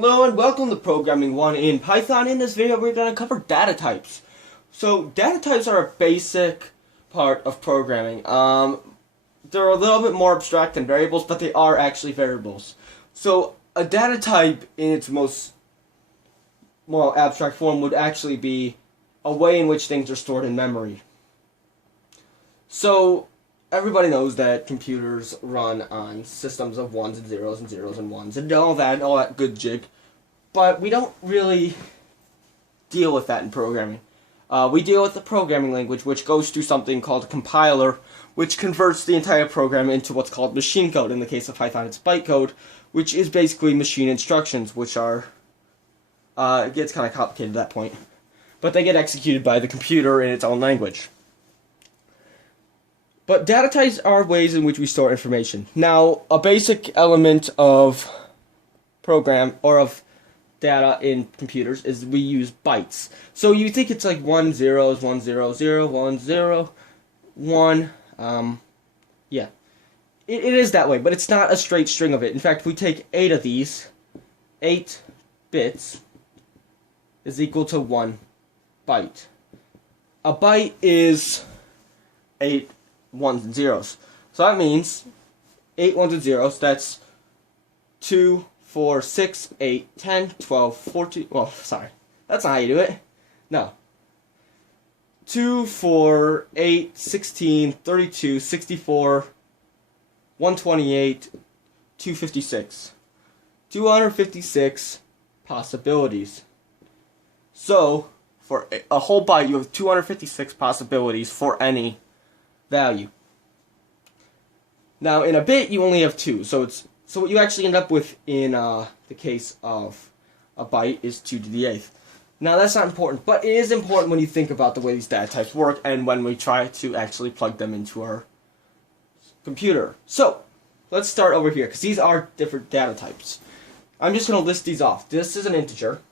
Hello and welcome to Programming 1 in Python. In this video we're going to cover data types. So data types are a basic part of programming. They're a little bit more abstract than variables, but they are actually variables. So a data type in its most abstract form would actually be a way in which things are stored in memory. So everybody knows that computers run on systems of ones and zeros and ones and all that good jig. But we don't really deal with that in programming. We deal with the programming language, which goes through something called a compiler, which converts the entire program into what's called machine code. In the case of Python, it's bytecode, which is basically machine instructions, which are, it gets kind of complicated at that point. But they get executed by the computer in its own language. But data types are ways in which we store information. Now, a basic element of program, or of data in computers, is we use bytes. So you think it's like 1 0 is 1 0 0, 1 0, 1, yeah. It is that way, but it's not a straight string of it. In fact, if we take 8 of these, 8 bits is equal to 1 byte. A byte is 8 ones and zeros. So that means 8 ones and zeros, that's 2, 4, 6, 8, 10, 12, 14, well, sorry, that's not how you do it. No. 2, 4, 8, 16, 32, 64, 128, 256. 256 possibilities. So, for a whole byte, you have 256 possibilities for any value. Now, in a bit, you only have 2, so what you actually end up with in the case of a byte is 2 to the 8th. Now, that's not important, but it is important when you think about the way these data types work and when we try to actually plug them into our computer. So, let's start over here, because these are different data types. I'm just going to list these off. This is an integer,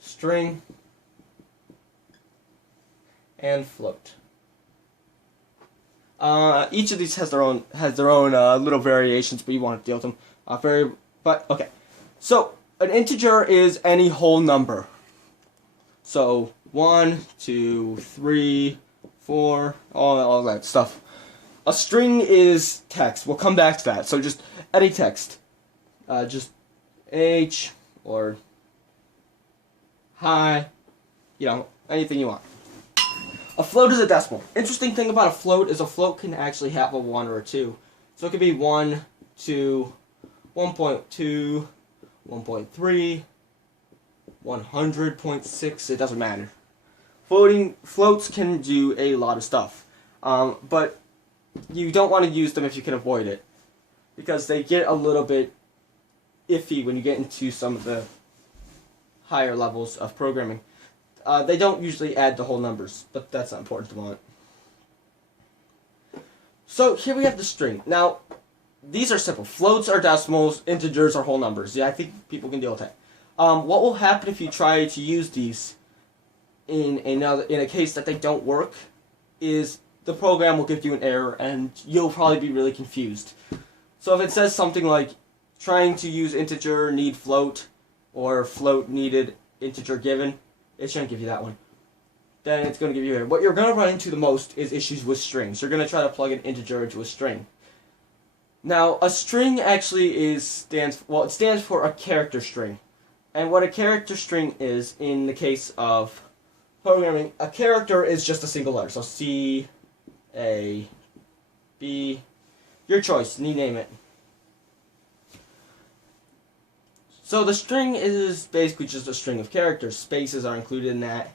string, and float. Each of these has their own little variations, but you want to deal with them. Okay. So an integer is any whole number. So 1, 2, 3, 4, all that stuff. A string is text. We'll come back to that. So just any text, just H or hi, anything you want. A float is a decimal. Interesting thing about a float is a float can actually have a 1 or a 2. So it could be 1, 2, 1.2, 1.3, 100.6, it doesn't matter. Floats can do a lot of stuff. But you don't want to use them if you can avoid it, because they get a little bit iffy when you get into some of the higher levels of programming. They don't usually add the whole numbers, but that's not important to want. So here we have the string. Now, these are simple. Floats are decimals, integers are whole numbers. Yeah, I think people can deal with that. What will happen if you try to use these in a case that they don't work is the program will give you an error and you'll probably be really confused. So if it says something like trying to use integer need float, or float needed integer given, it shouldn't give you that one. Then it's going to give you here. What you're going to run into the most is issues with strings. You're going to try to plug an integer into a string. Now, a string actually stands for a character string. And what a character string is, in the case of programming, a character is just a single letter. So C, A, B, your choice, you name it. So the string is basically just a string of characters. Spaces are included in that.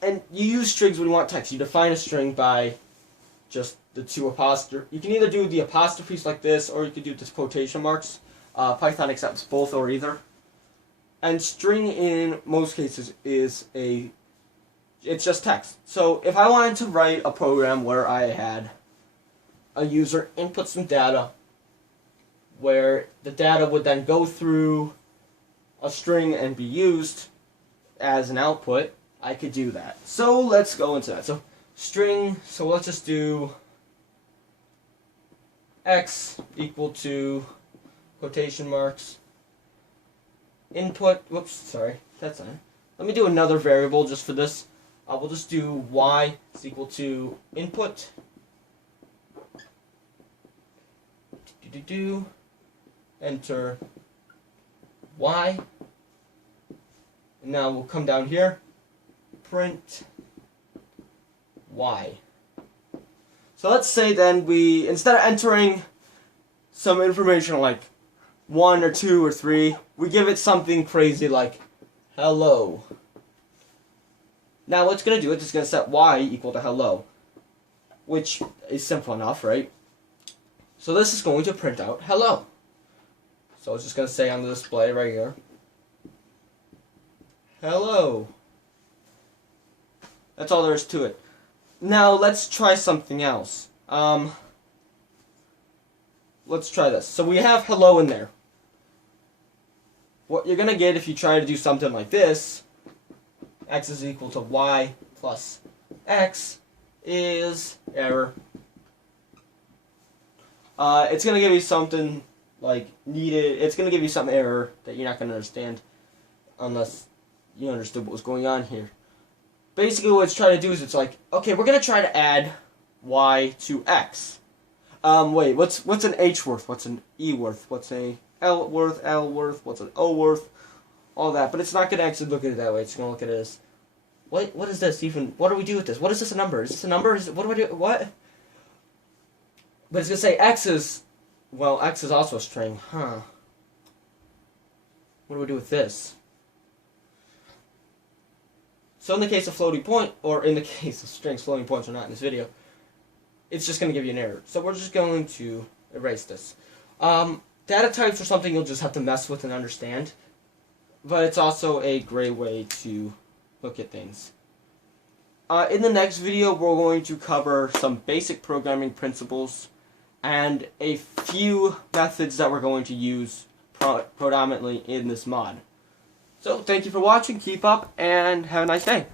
And you use strings when you want text. You define a string by just the 2 apostrophes. You can either do the apostrophes like this, or you can do the quotation marks. Python accepts both or either. And string in most cases it's just text. So if I wanted to write a program where I had a user input some data, where the data would then go through a string and be used as an output, I could do that. So let's go into that. So string, so let's just do x equal to quotation marks, input, whoops, sorry, that's not it. Let me do another variable just for this. We'll just do y is equal to input, enter y, and now we'll come down here, print y. So let's say then we, instead of entering some information like 1 or 2 or 3, we give it something crazy like hello. Now what's going to do, it's just going to set y equal to hello, which is simple enough, right? So this is going to print out hello. So it's just going to say on the display right here, hello. That's all there is to it. Now let's try something else. Let's try this. So we have hello in there. What you're going to get if you try to do something like this, x is equal to y plus x, is error. It's going to give you something like needed. It's going to give you some error that you're not going to understand unless you understood what was going on here. Basically what it's trying to do is it's like, okay, we're going to try to add y to x. Wait, what's an h worth? What's an e worth? What's a l worth? What's an o worth? All that. But it's not going to actually look at it that way. It's going to look at it as, what is this even? What do we do with this? What is this a number? Is this a number? What do I do? What? But it's going to say x is, well, x is also a string. Huh. What do we do with this? So in the case of floating point, or in the case of strings, floating points are not in this video, it's just going to give you an error. So we're just going to erase this. Data types are something you'll just have to mess with and understand, but it's also a great way to look at things. In the next video, we're going to cover some basic programming principles and a few methods that we're going to use predominantly in this mod. So thank you for watching, keep up, and have a nice day.